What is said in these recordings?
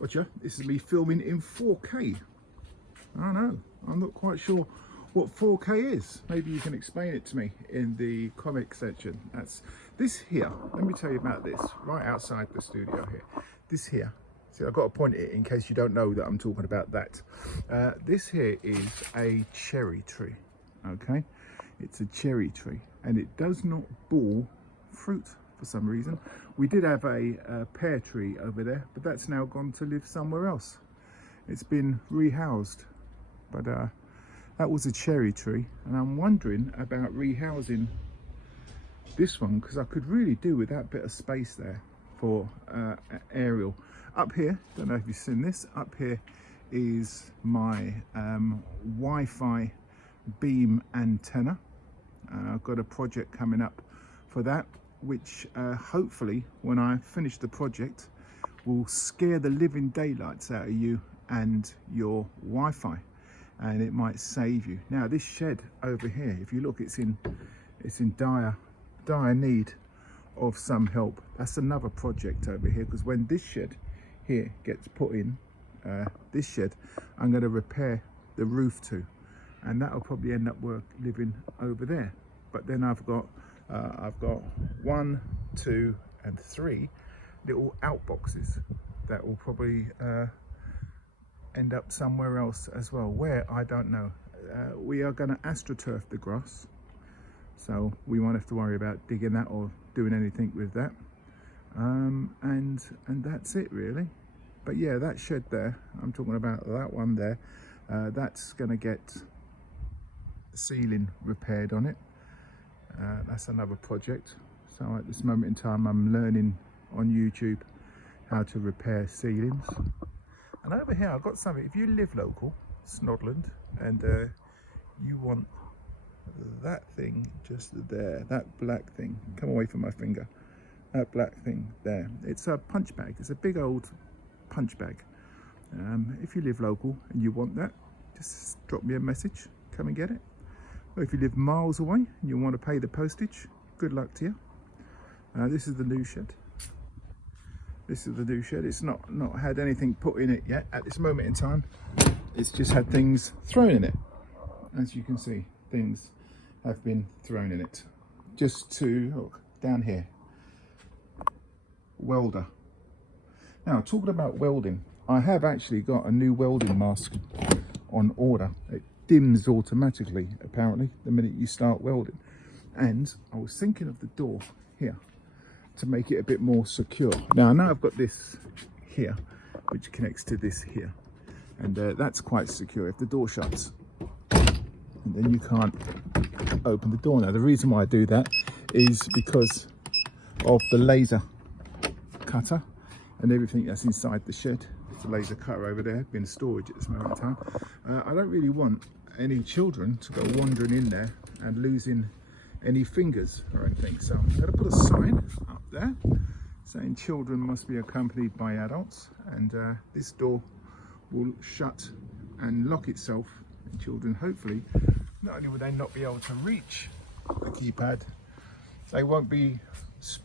Gotcha. This is me filming in 4K. I don't know. I'm not quite sure what 4K is. Maybe you can explain it to me in the comment section. That's this here. Let me tell you about this. Right outside the studio here. This here. See, I've got to point it in case you don't know that I'm talking about that. This here is a cherry tree. Okay, it's a cherry tree, and it does not bore fruit for some reason. We did have a pear tree over there, but that's now gone to live somewhere else. It's been rehoused, but that was a cherry tree, and I'm wondering about rehousing this one because I could really do with that bit of space there for aerial. Up here, don't know if you've seen this, up here is my Wi-Fi beam antenna. I've got a project coming up for that, which hopefully when I finish the project will scare the living daylights out of you and your Wi-Fi, and it might save you. Now this shed over here, if you look, it's in dire need of some help. That's another project over here, because when this shed here gets put in, this shed I'm going to repair the roof to, and that'll probably end up living over there. But then I've got 1, 2 and 3 little outboxes that will probably end up somewhere else as well. Where, I don't know. We are going to astroturf the grass, so we won't have to worry about digging that or doing anything with that. And that's it really. But yeah, that shed there, I'm talking about that one there, that's going to get the ceiling repaired on it. That's another project. So at this moment in time I'm learning on YouTube how to repair ceilings. And over here I've got something. If you live local, Snodland, and you want that thing just there, that black thing, come away from my finger, that black thing there, it's a punch bag. It's a big old punch bag. If you live local and you want that, just drop me a message, come and get it. Or if you live miles away and you want to pay the postage, good luck to you. This is the new shed. This is the new shed. It's not had anything put in it yet at this moment in time. It's just had things thrown in it. As you can see, things have been thrown in it. Just to look down here, welder. Now, talking about welding, I have actually got a new welding mask on order. It dims automatically, apparently, the minute you start welding. And I was thinking of the door here to make it a bit more secure. Now, I know I've got this here, which connects to this here. And that's quite secure. If the door shuts, and then you can't open the door. Now, the reason why I do that is because of the laser cutter and everything that's inside the shed. It's a laser cutter over there, in storage at this moment in time. I don't really want any children to go wandering in there and losing any fingers or anything. So I'm going to put a sign up there saying children must be accompanied by adults, and this door will shut and lock itself. And children, hopefully, not only will they not be able to reach the keypad, they won't be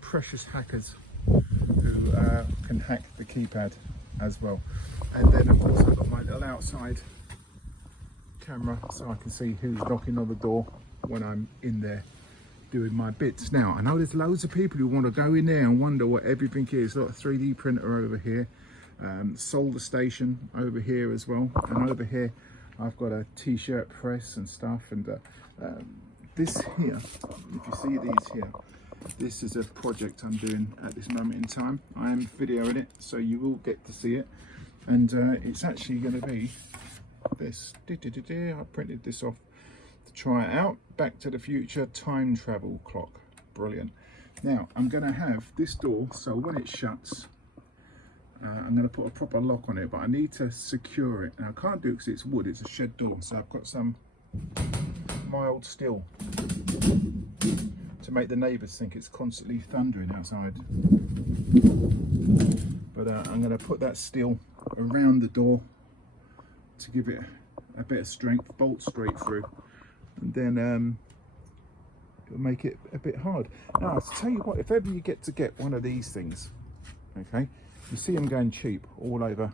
precious hackers who can hack the keypad as well. And then of course I've got my little outside camera so I can see who's knocking on the door when I'm in there doing my bits. Now, I know there's loads of people who want to go in there and wonder what everything is. Got a 3D printer over here, solder station over here as well, and over here I've got a t-shirt press and stuff. And this here, if you see these here, this is a project I'm doing at this moment in time. I am videoing it, so you will get to see it. And it's actually going to be this. I printed this off to try it out. Back to the Future time travel clock. Brilliant. Now, I'm going to have this door, so when it shuts, I'm going to put a proper lock on it, but I need to secure it. Now, I can't do it because it's wood, it's a shed door, so I've got some mild steel to make the neighbours think it's constantly thundering outside. But I'm going to put that steel around the door to give it a bit of strength, bolt straight through, and then it'll make it a bit hard. Now, I'll tell you what, if ever you get one of these things, okay, you see them going cheap all over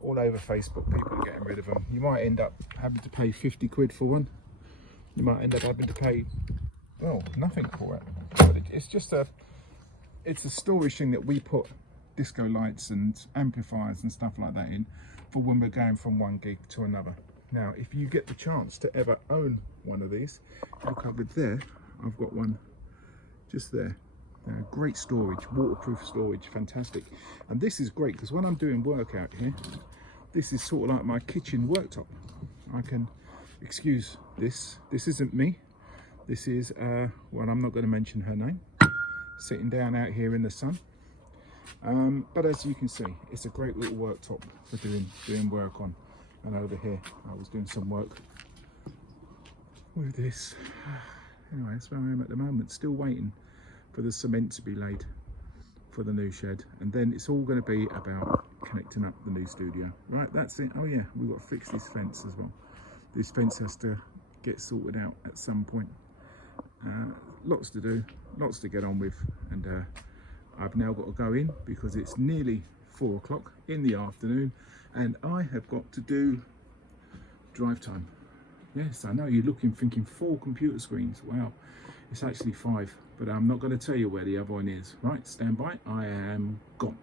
all over Facebook. People are getting rid of them. You might end up having to pay 50 quid for one. You might end up having to pay, well, nothing for it. But it's just it's a storage thing that we put disco lights and amplifiers and stuff like that in for when we're going from one gig to another. Now, if you get the chance to ever own one of these, look over there, I've got one just there. Great storage, waterproof storage, fantastic. And this is great because when I'm doing work out here, this is sort of like my kitchen worktop. I can, excuse this isn't me. This is, well, I'm not going to mention her name, sitting down out here in the sun. But as you can see, it's a great little worktop for doing work on. And over here, I was doing some work with this. Anyway, that's where I am at the moment, still waiting for the cement to be laid for the new shed, and then it's all going to be about connecting up the new studio. Right, that's it. Oh yeah, we've got to fix this fence as well. This fence has to get sorted out at some point. Lots to do, lots to get on with, and I've now got to go in because it's nearly 4 o'clock in the afternoon and I have got to do drive time. Yes, I know you're looking thinking 4 computer screens. Wow, it's actually 5, but I'm not going to tell you where the other one is. Right, stand by, I am gone.